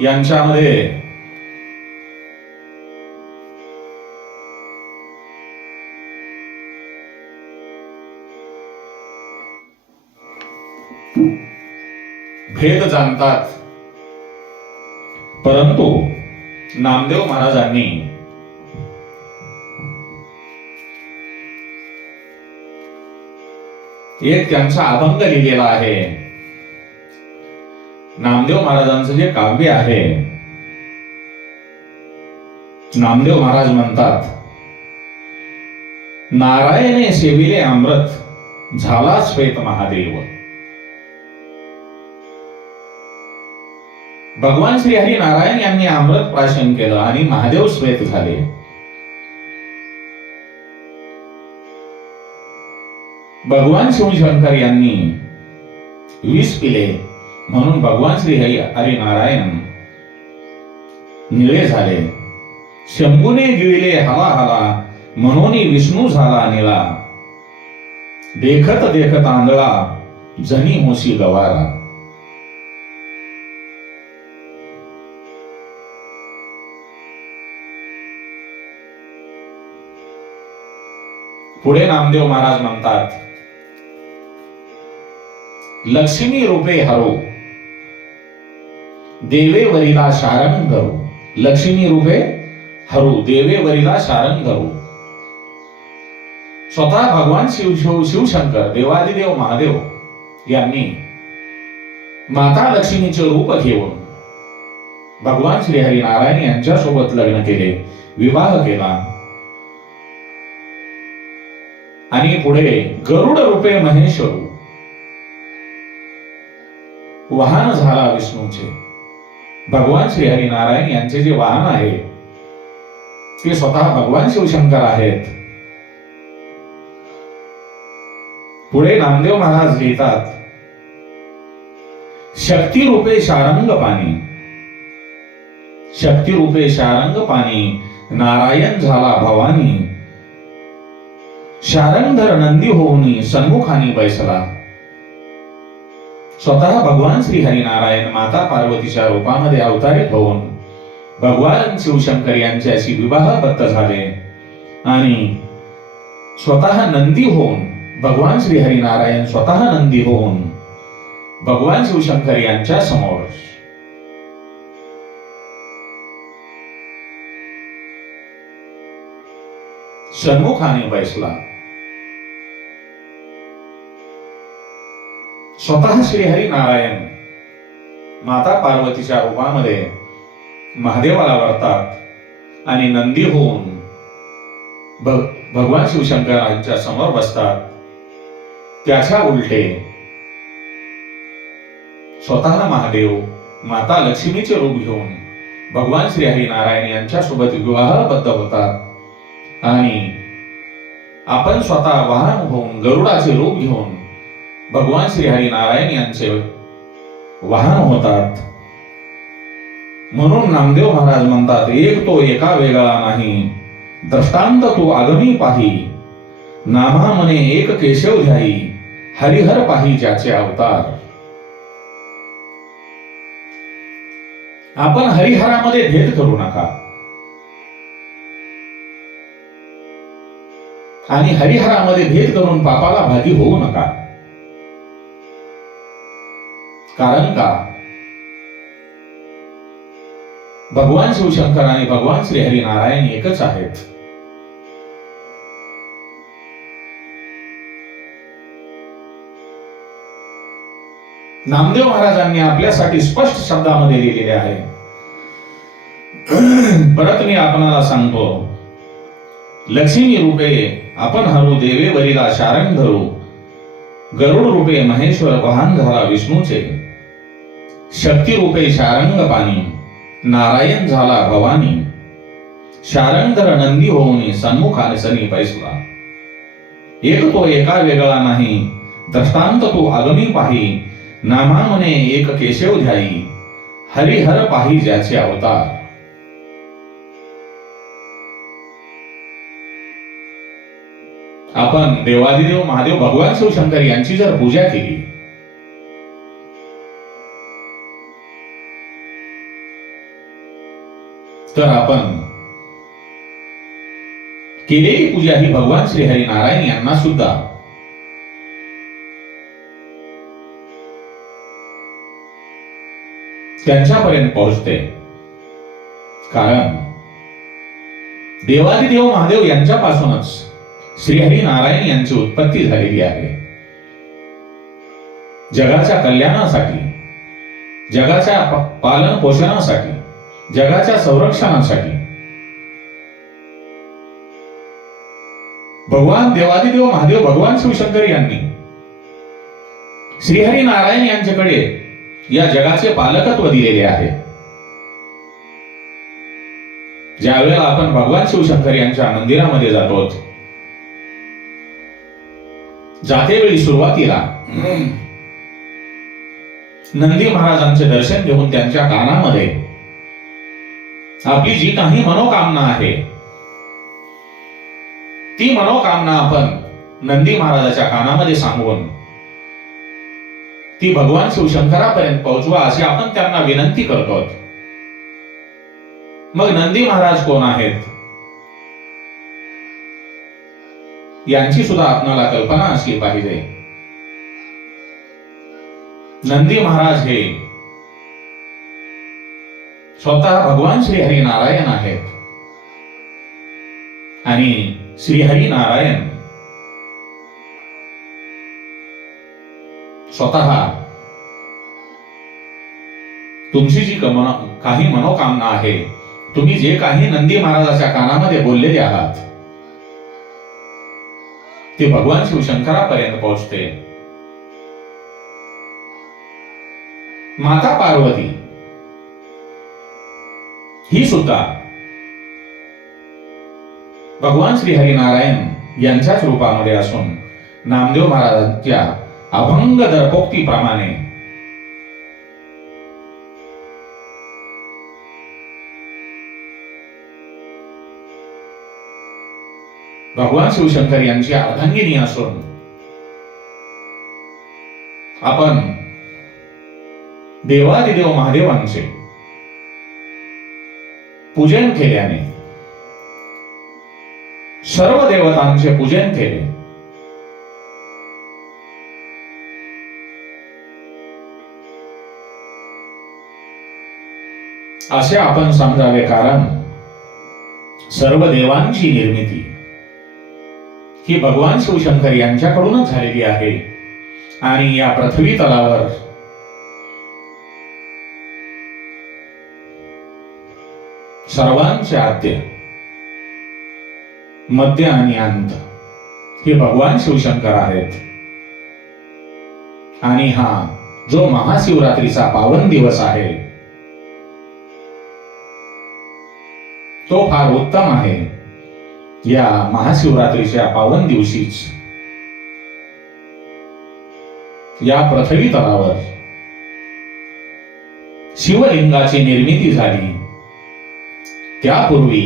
यांच्यामध्ये भेद जाणतात. परंतु नामदेव महाराजांनी एक त्यांचा अभंग लिहिलेला आहे. नामदेव महाराजांचं जे काव्य आहे, नामदेव महाराज म्हणतात, नारायणे सेविले अमृत झाला श्वेत महादेव. भगवान श्रीहरी नारायण यांनी अमृत प्राशन केलं आणि महादेव श्वेत झाले. भगवान शिवशंकर यांनी विष पिले म्हणून भगवान श्रीहरी नारायण निळे झाले. शंभूने गिळले हवा हवा म्हणून विष्णू झाला निळा. देखत देखत आंधळा जनी होशी गवारा. पुढे नामदेव महाराज म्हणतात, लक्ष्मी रूपे हरो देवेवरीला शारंग धरू. लक्ष्मी रूपे हरू देवेवरीला शारंग धरू. स्वतः भगवान शिवशंकर देवादिदेव महादेव यांनी माता लक्ष्मीचे रूप घेऊन भगवान श्रीहरी नारायण यांच्या सोबत लग्न केले, विवाह केला. आणि पुढे गरुड रूपे महेश्वरू वाहन झाला विष्णूचे. भगवान श्रीहरी नारायण यांचे जे वाहन आहे ते स्वतः भगवान शिवशंकर आहेत. पुढे नामदेव महाराज लिहितात, शक्ती रूपे शारंग पाणी. शक्ती रूपे शारंग पाणी नारायण झाला भवानी. शारंगधर नंदी होऊन सन्मुखाने बैसला. स्वतः भगवान श्री हरिनारायण माता पार्वतीच्या रूपामध्ये अवतारित होऊन भगवान शिवशंकर यांच्याशी विवाहबद्ध झाले आणि स्वतः नंदी होऊन भगवान श्री हरिनारायण स्वतः नंदी होऊन भगवान शिवशंकर यांच्या समोर सन्मुखाने बैसला. स्वतः श्री हरिनारायण माता पार्वतीच्या रूपामध्ये महादेवाला वरतात आणि नंदी होऊन भगवान शिवशंकरांच्या समोर बसतात. त्याच्या उलटे स्वतः महादेव माता लक्ष्मीचे रूप घेऊन भगवान श्री हरिनारायण यांच्यासोबत विवाहबद्ध होतात आणि आपण स्वतः वाहन होऊन गरुडाचे रूप घेऊन भगवान श्री हरिनारायण यांचे वाहन होतात. म्हणून नामदेव महाराज म्हणतात, एक तो एका वेगळा नाही, दृष्टांत तो आगमी पाही, नामा मने एक केशव ध्याई, हरिहर पाही ज्याचे अवतार. आपण हरिहरामध्ये भेद करू नका आणि हरिहरामध्ये भेद करून पापाला भागी होऊ नका. कारण का भगवान शिवशंकर आणि भगवान श्री हरिनारायण एकच आहेत. नामदेव महाराजांनी आपल्यासाठी स्पष्ट शब्दामध्ये लिहिलेले आहे. परत मी आपणाला सांगतो, लक्ष्मी रूपे आपण हरू देवेवरीला शारंग धरू, गरुड रूपे महेश्वर वाहन झाला विष्णूचे, शक्ती रूपे शारंग पाणी, नारायण झाला भवानी, शारंगधर नंदी होऊन सन्मुखाने सनी बैसला. एक तो एका वेगळा नाही, दृष्टांत तो आगमी पाही, नामा मने एक केशव ध्याई, हरिहर पाही ज्याचे अवतार. आपण देवादिदेव महादेव भगवान शिवशंकर यांची जर पूजा केली तर आपण केलेली पूजा ही भगवान श्री हरिनारायण यांना सुद्धा त्यांच्यापर्यंत पोहोचते. कारण देवादिदेव महादेव यांच्यापासूनच श्री हरिनारायण यांची उत्पत्ती झालेली आहे. जगाच्या कल्याणासाठी, जगाच्या पालन पोषणासाठी, जगाच्या संरक्षणासाठी भगवान देवादिदेव महादेव भगवान शिवशंकर यांनी श्रीहरिनारायण यांच्याकडे या जगाचे पालकत्व दिलेले आहे. ज्यावेळेला आपण भगवान शिवशंकर यांच्या मंदिरामध्ये जातो, जातेवेळी सुरुवातीला नंदी महाराजांचे दर्शन घेऊन त्यांच्या कानामध्ये आपली जी काही मनोकामना आहे ती मनोकामना आपण नंदी महाराजाच्या कानामध्ये सांगून ती भगवान शिवशंकरापर्यंत पोहोचवा अशी आपण त्यांना विनंती करतो. मग नंदी महाराज कोण आहेत यांची सुद्धा आपल्याला कल्पना असली पाहिजे. नंदी महाराज हे स्वतः भगवान श्री हरिनारायण आहेत आणि श्री हरिनारायण स्वतः तुमची जी काही मनोकामना आहे, तुम्ही जे काही नंदी महाराजाच्या कानामध्ये बोललेले आहात ते भगवान शिवशंकरापर्यंत पोहोचते. माता पार्वती ही सुद्धा भगवान श्री हरिनारायण यांच्याच रूपामध्ये असून नामदेव महाराजांच्या अभंग दर्पोक्तीप्रमाणे भगवान शिवशंकर यांची अर्धांगिनी असून आपण देवादिदेव महादेवांचे पूजन केल्याने, सर्व देवतांचे पूजन केले, असे आपण समजावे. कारण सर्व देवांची निर्मिती ही भगवान शिवशंकर यांच्याकडूनच झालेली आहे. आणि या पृथ्वी तलावर सर्वांचे आद्य, मध्य आणि अंत हे भगवान शिवशंकर आहेत. आणि हा जो महाशिवरात्रीचा पावन दिवस आहे तो फार उत्तम आहे. या महाशिवरात्रीच्या पावन दिवशीच या पृथ्वी तलावर शिवलिंगाची निर्मिती झाली. त्यापूर्वी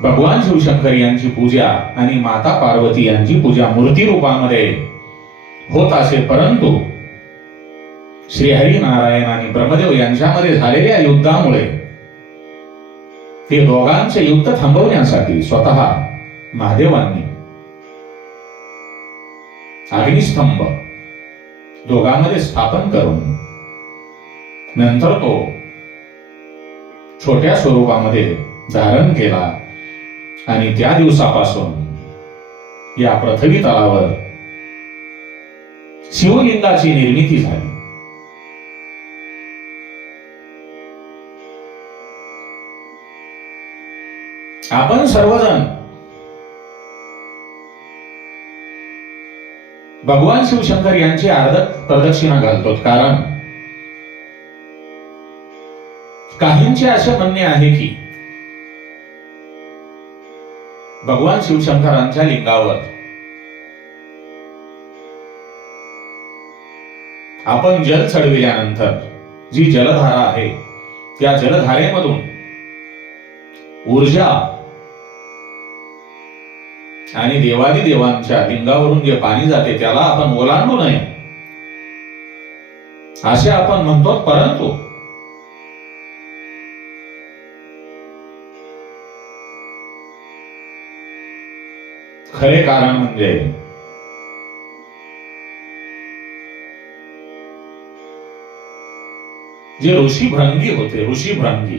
भगवान शिवशंकर यांची पूजा आणि माता पार्वती यांची पूजा मूर्ती रूपामध्ये होत असे. परंतु श्रीहरी नारायण आणि ब्रह्मदेव यांच्यामध्ये झालेल्या युद्धामुळे ते दोघांचे युद्ध थांबवण्यासाठी स्वतः महादेवांनी अग्निस्तंभ दोघांमध्ये स्थापन करून नंतर तो छोट्या स्वरूपामध्ये धारण केला. आणि त्या दिवसापासून या पृथ्वी तलावर शिवलिंगाची निर्मिती झाली. आपण सर्वजण भगवान शिवशंकर यांची प्रदक्षिणा घालतो. कारण काहींचे असे म्हणणे आहे की भगवान शिवशंकरांच्या लिंगावर आपण जल चढविल्यानंतर जी जलधारा आहे त्या जलधारेमधून ऊर्जा आणि देवादिदेवांच्या लिंगावरून जे पाणी जाते त्याला आपण ओलांडू नये असे आपण म्हणतो. परंतु खरे कारण म्हणजे जे ऋषीभृंगी होते, ऋषीभृंगी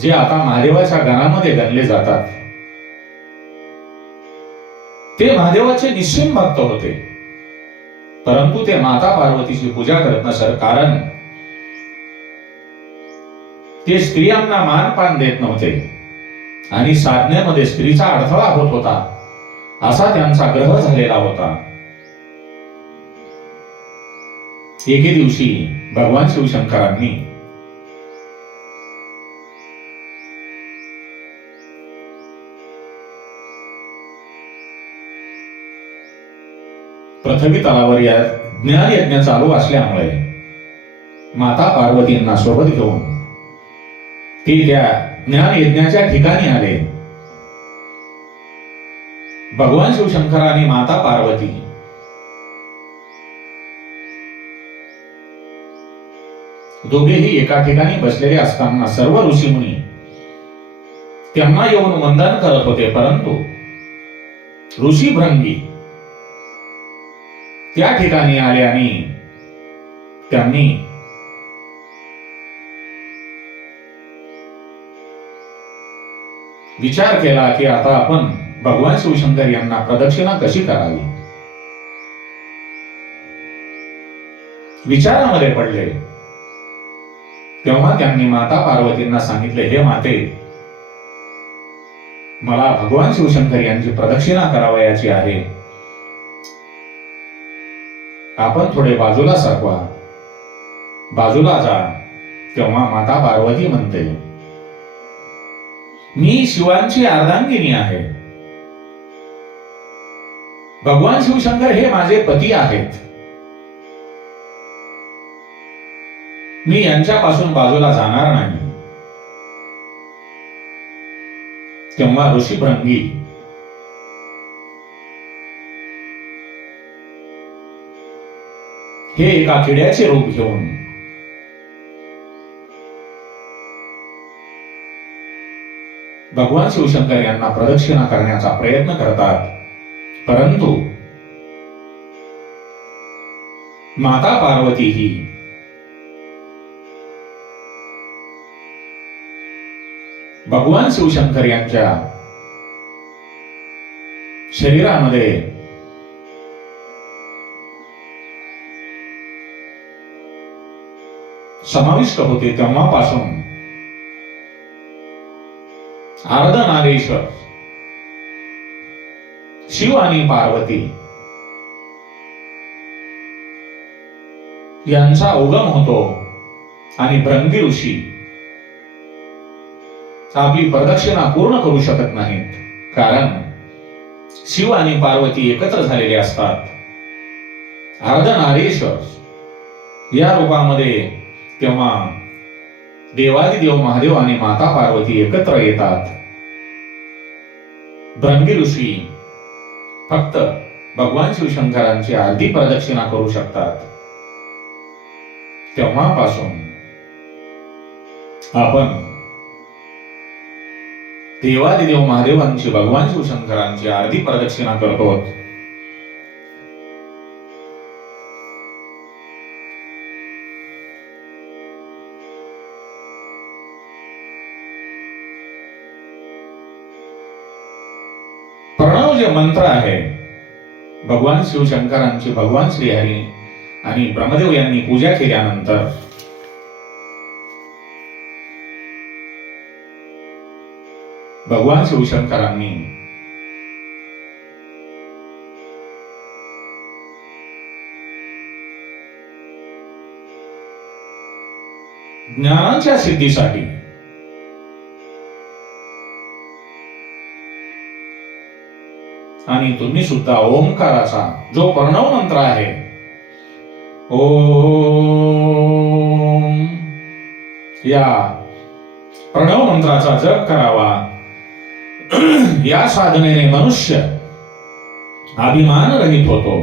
जे आता महादेवाच्या गणामध्ये गणले जातात, ते महादेवाचे निश्चिम भक्त होते. परंतु ते माता पार्वतीची पूजा करत नसत. कारण ते स्त्रियांना मानपान देत नव्हते आणि साधनेमध्ये स्त्रीचा अडथळा होत होता असा त्यांचा ग्रह झालेला होता. एके दिवशी भगवान शिवशंकरांनी पृथ्वी तलावर या ज्ञान यज्ञ चालू असल्यामुळे माता पार्वतींना सोबत घेऊन ते त्या ज्ञान यज्ञाच्या ठिकाणी आले. भगवान शिवशंकर आणि माता पार्वती दोघेही एका ठिकाणी बसलेले असताना सर्व ऋषीमुनी त्यांना येऊन वंदन करत होते. परंतु ऋषीभृंगी त्या ठिकाणी आले आणि त्यांनी विचार केला की आता आपण भगवान शिवशंकर यांना प्रदक्षिणा कशी करावी. विचारामध्ये पडले तेव्हा त्यांनी माता पार्वतींना सांगितले, हे माते, मला भगवान शिवशंकर यांची प्रदक्षिणा करावयाची आहे. आपण थोडे बाजूला सरकवा, बाजूला जा. तेव्हा माता पार्वती म्हणते, मी शिवांची अर्धांगिनी आहे. भगवान शिवशंकर हे माझे पती आहेत. मी यांच्यापासून बाजूला जाणार नाही. तेव्हा ऋषी भृंगी हे एका किड्याचे रूप घेऊन भगवान शिवशंकर यांना प्रदक्षिणा करण्याचा प्रयत्न करतात, परंतु माता पार्वती ही भगवान शिवशंकर यांच्या शरीरामध्ये समाविष्ट होते. तेव्हापासून अर्धनारेश्वर शिव आणि पार्वती यांचा उगम होतो आणि भृंगी ऋषी आपली प्रदक्षिणा पूर्ण करू शकत नाहीत, कारण शिव आणि पार्वती एकत्र झालेले असतात. अर्धनारेश्वर या रूपामध्ये तेव्हा देवादिदेव महादेव आणि माता पार्वती एकत्र येतात. भृंगी ऋषी फक्त भगवान शिवशंकरांची अर्धी प्रदक्षिणा करू शकतात. तेव्हापासून आपण देवादिदेव महादेवांची भगवान शिवशंकरांची अर्धी प्रदक्षिणा करतो. प्रणव जे मंत्र आहे, भगवान शिवशंकरांची भगवान श्रीहरी आणि ब्रह्मदेव यांनी पूजा केल्यानंतर भगवान शिवशंकरांनी ज्ञानाच्या सिद्धीसाठी आणि तुम्ही सुद्धा ओंकाराचा जो प्रणव मंत्र आहे, ओम, या प्रणव मंत्राचा जप करावा. या साधनेने मनुष्य अभिमान रहित होतो.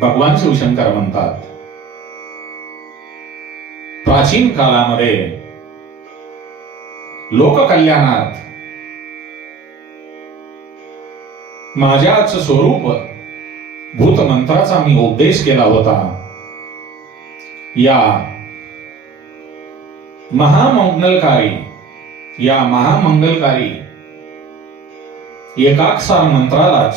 भगवान शिवशंकर म्हणतात, प्राचीन काळामध्ये लोककल्याणात माझ्याच स्वरूप भूत मंत्राचा मी उपदेश केला होता. या महामंगलकारी एकाक्षर मंत्रालाच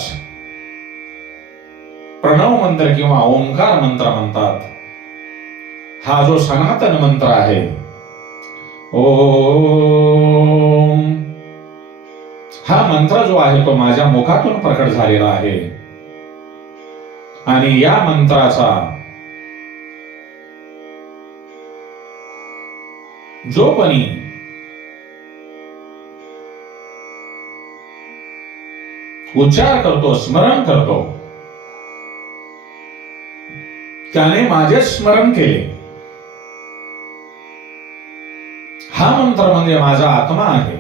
प्रणव मंत्र किंवा ओंकार मंत्र म्हणतात. हा जो सनातन मंत्र आहे, ओम, हा मंत्र जो आहे तो माझ्या मुखातून प्रकट झालेला आहे आणि या मंत्राचा जो कोणी उच्चार करतो, स्मरण करतो, त्याने माझे स्मरण केले. हा मंत्र म्हणजे माझा आत्मा आहे.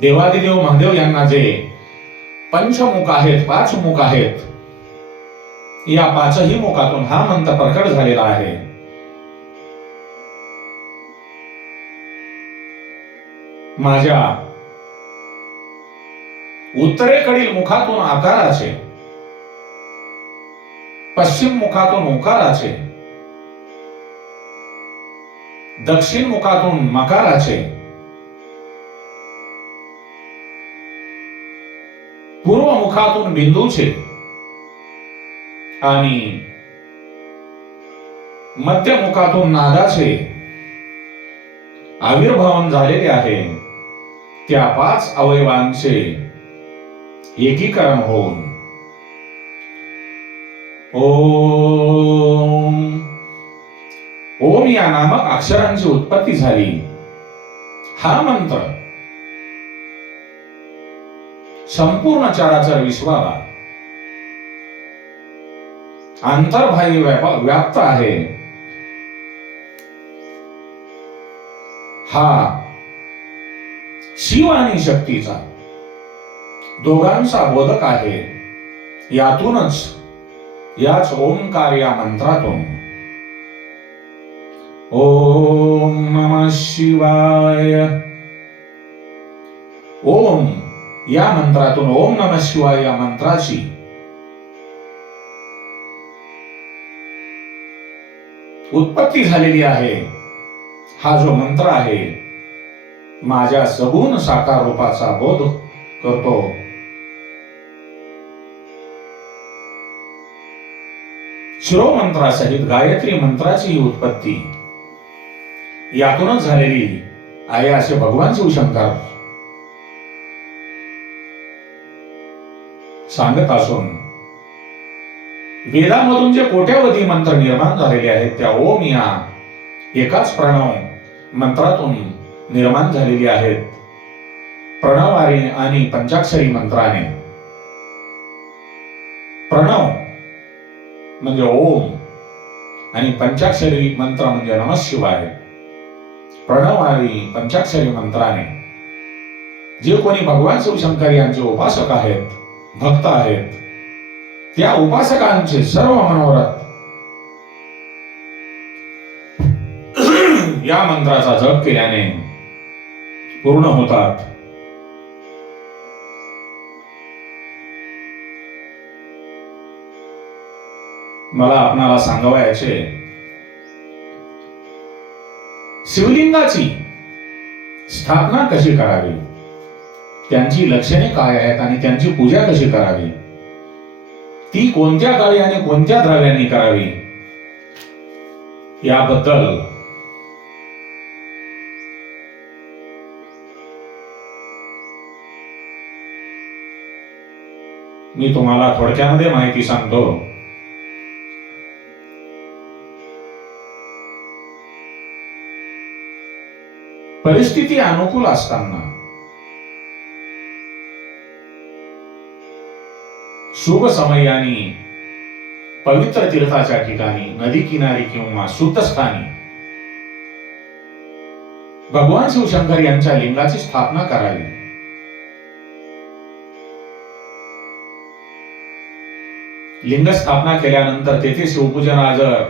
देवादिदेव महादेव यांना जे पंचमुख आहेत, 5 मुख आहेत, या 5ही मुखातून हा मंत्र प्रकट झालेला आहे. माझ्या उत्तरेकडील मुखातून आकाराचे, पश्चिम मुखातून ओंकाराचे, दक्षिण मुखातून मकाराचे, पूर्व मुखातून बिंदूचे आणि मध्य मुखातून नादाचे आविर्भावन झालेले आहे. त्या 5 अवयवांचे एकीकरण होऊन ओम या नामक अक्षरांची उत्पत्ती झाली. हा मंत्र संपूर्ण चराचर विश्वाला अंतर्बाह्य व्याप्त आहे, हा शिव आणि शक्तीचा दोघांचा बोधक आहे. यातूनच, याच ओंकार या मंत्रातून ओम नमः शिवाय, ओम या मंत्रातून, ओम नमः शिवाय या मंत्राची उत्पत्ती झालेली आहे. हा जो मंत्र आहे माझ्या सगुण साकार रूपाचा बोध करतो. शिरोमंत्रासहित गायत्री मंत्राची उत्पत्ती यातूनच झालेली आहे असे भगवान शिवशंकर सांगत असून, वेदामधून जे कोट्यावधी मंत्र निर्माण झालेले आहेत त्या ओम या एकाच प्रणव मंत्रातून निर्माण झालेली आहेत. प्रणवारी आणि पंचाक्षरी मंत्राने, प्रणव म्हणजे ओम आणि पंचाक्षरी मंत्र म्हणजे नमः शिवाय. प्रणवारी पंचाक्षरी मंत्राने जे कोणी भगवान शिवशंकर यांचे उपासक आहेत, भक्त आहेत, त्या उपासकांचे सर्व मनोरथ या मंत्राचा जप केल्याने पूर्ण होतात. मला आपणाला सांगावयाचे, शिवलिंगाची स्थापना कशी करावी, त्यांची लक्षणे काय आहेत आणि त्यांची पूजा कशी करावी, ती कोणत्या काळी आणि कोणत्या द्रव्यांनी करावी, याबद्दल मी तुम्हाला थोडक्यामध्ये माहिती सांगतो. परिस्थिती अनुकूल असताना, शुभ समयानी, पवित्र तीर्थाच्या ठिकाणी, नदी किनारी किंवा शुद्ध स्थानी भगवान शिवशंकर यांच्या लिंगाची स्थापना करावी. लिंग स्थापना केल्यानंतर तेथे शिवपूजन जर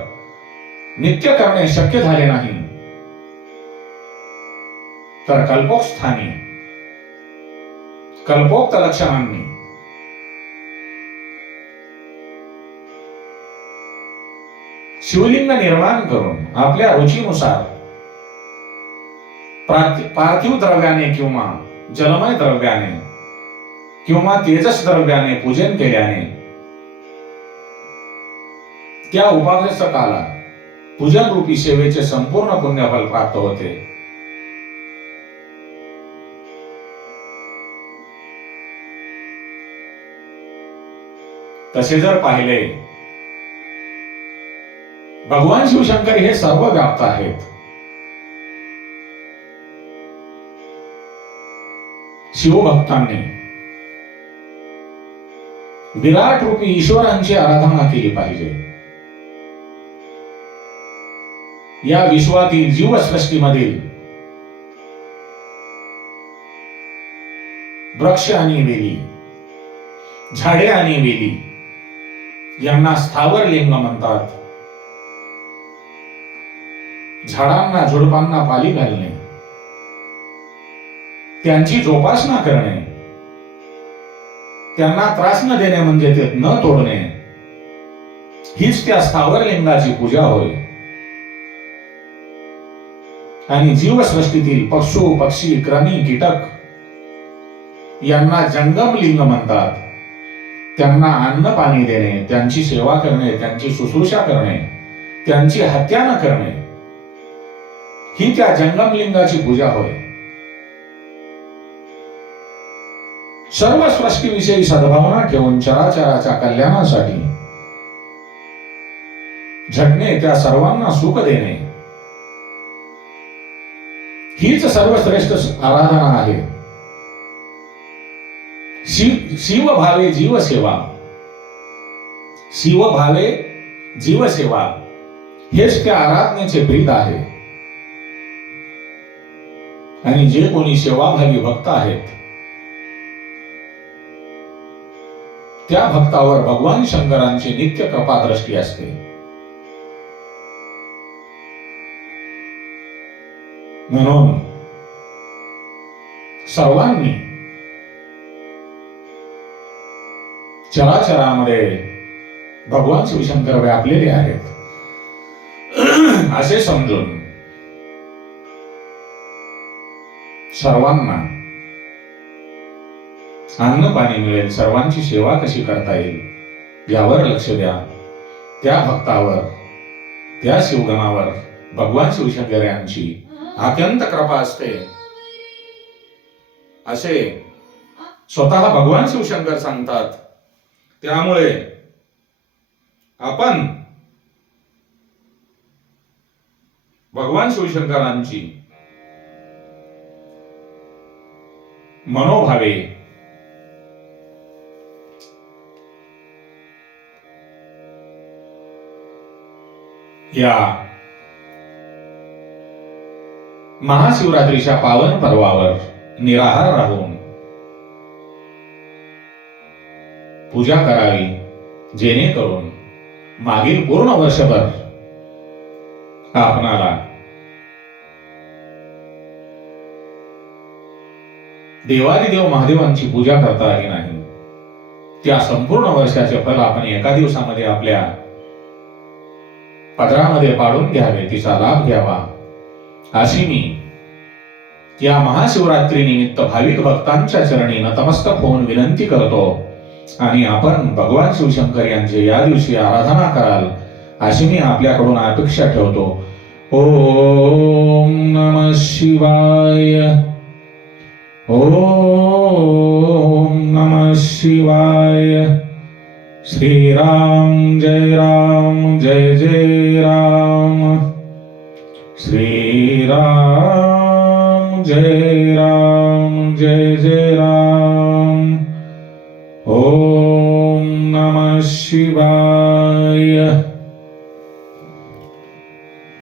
नित्य करणे शक्य झाले नाही तर कल्पोक्त स्थानी, कल्पोक्त लक्षणांनी शिवलिंग निर्माण करून आपल्या रुचीनुसार पार्थिव द्रव्याने किंवा जलमय द्रव्याने किंवा तेजस द्रव्याने पूजन केल्याने त्या उपासकाला पूजन रूपी सेवेचे संपूर्ण पुण्यफल प्राप्त होते. तसे जर पाहिले, भगवान शिवशंकर हे सर्व व्याप्त आहेत. शिवभक्तांनी विराट रूपी ईश्वरांची आराधना केली पाहिजे. या विश्वातील जीवसृष्टीमधील वृक्ष आणि वेली, झाडे आणि वेली यांना स्थावर लिंग म्हणतात. झाडांना झुडपांना पाली घालणे, त्यांची जोपासना करणे, त्यांना त्रास न देणे म्हणजे ते न तोडणे, हीच त्या स्थावर लिंगाची पूजा होय. आणि जीवसृष्टीतील पशु पक्षी प्राणी कीटक यांना जंगम लिंग म्हणतात. त्यांना अन्न पाणी देणे, त्यांची सेवा करणे, त्यांची शुश्रूषा करणे, त्यांची हत्या न करणे, ही त्या जंगम लिंगाची पूजा होय. सर्व सृष्टीविषयी सद्भावना ठेवून चराचराच्या कल्याणासाठी झटणे, त्या सर्वांना सुख देणे, हीच सर्वश्रेष्ठ आराधना आहे. शिव भावे जीव सेवा, शिव भावे जीवसेवा हेच त्या आराधनेचे प्रीत आहे. आणि जे कोणी सेवाभावी भक्त आहेत त्या भक्तावर भगवान शंकरांची नित्य कृपा दृष्टी असते. म्हणून सर्वांनी चराचरामध्ये भगवान शिवशंकर व्यापलेले आहेत असे समजून सर्वांना अन्न पाणी मिळेल, सर्वांची सेवा कशी करता येईल यावर लक्ष द्या. त्या भक्तावर, त्या शिवगणावर भगवान शिवशंकर यांची अत्यंत कृपा असते असे स्वतः भगवान शिवशंकर सांगतात. त्यामुळे आपण भगवान शिवशंकरांची मनोभावे या महाशिवरात्रीच्या पावन पर्वावर निराहार राहून पूजा करावी, जेणेकरून मागील पूर्ण वर्षभर आपणाला देवादिदेव महादेवांची पूजा करता आली नाही. त्या संपूर्ण वर्षाचे फल आपण एका दिवसामध्ये आपल्या पदरामध्ये पाडून घ्यावे, तिचा लाभ घ्यावा अशी मी या महाशिवरात्री निमित्त भाविक भक्तांच्या चरणी नतमस्तक होऊन विनंती करतो. आणि आपण भगवान शिवशंकर यांची या दिवशी आराधना कराल अशी मी आपल्याकडून अपेक्षा ठेवतो. ओम नमः शिवाय. ओम नमः शिवाय. श्रीराम जय राम जय जय राम. श्रीराम जय राम जय जय राम. ओम नमः शिवाय.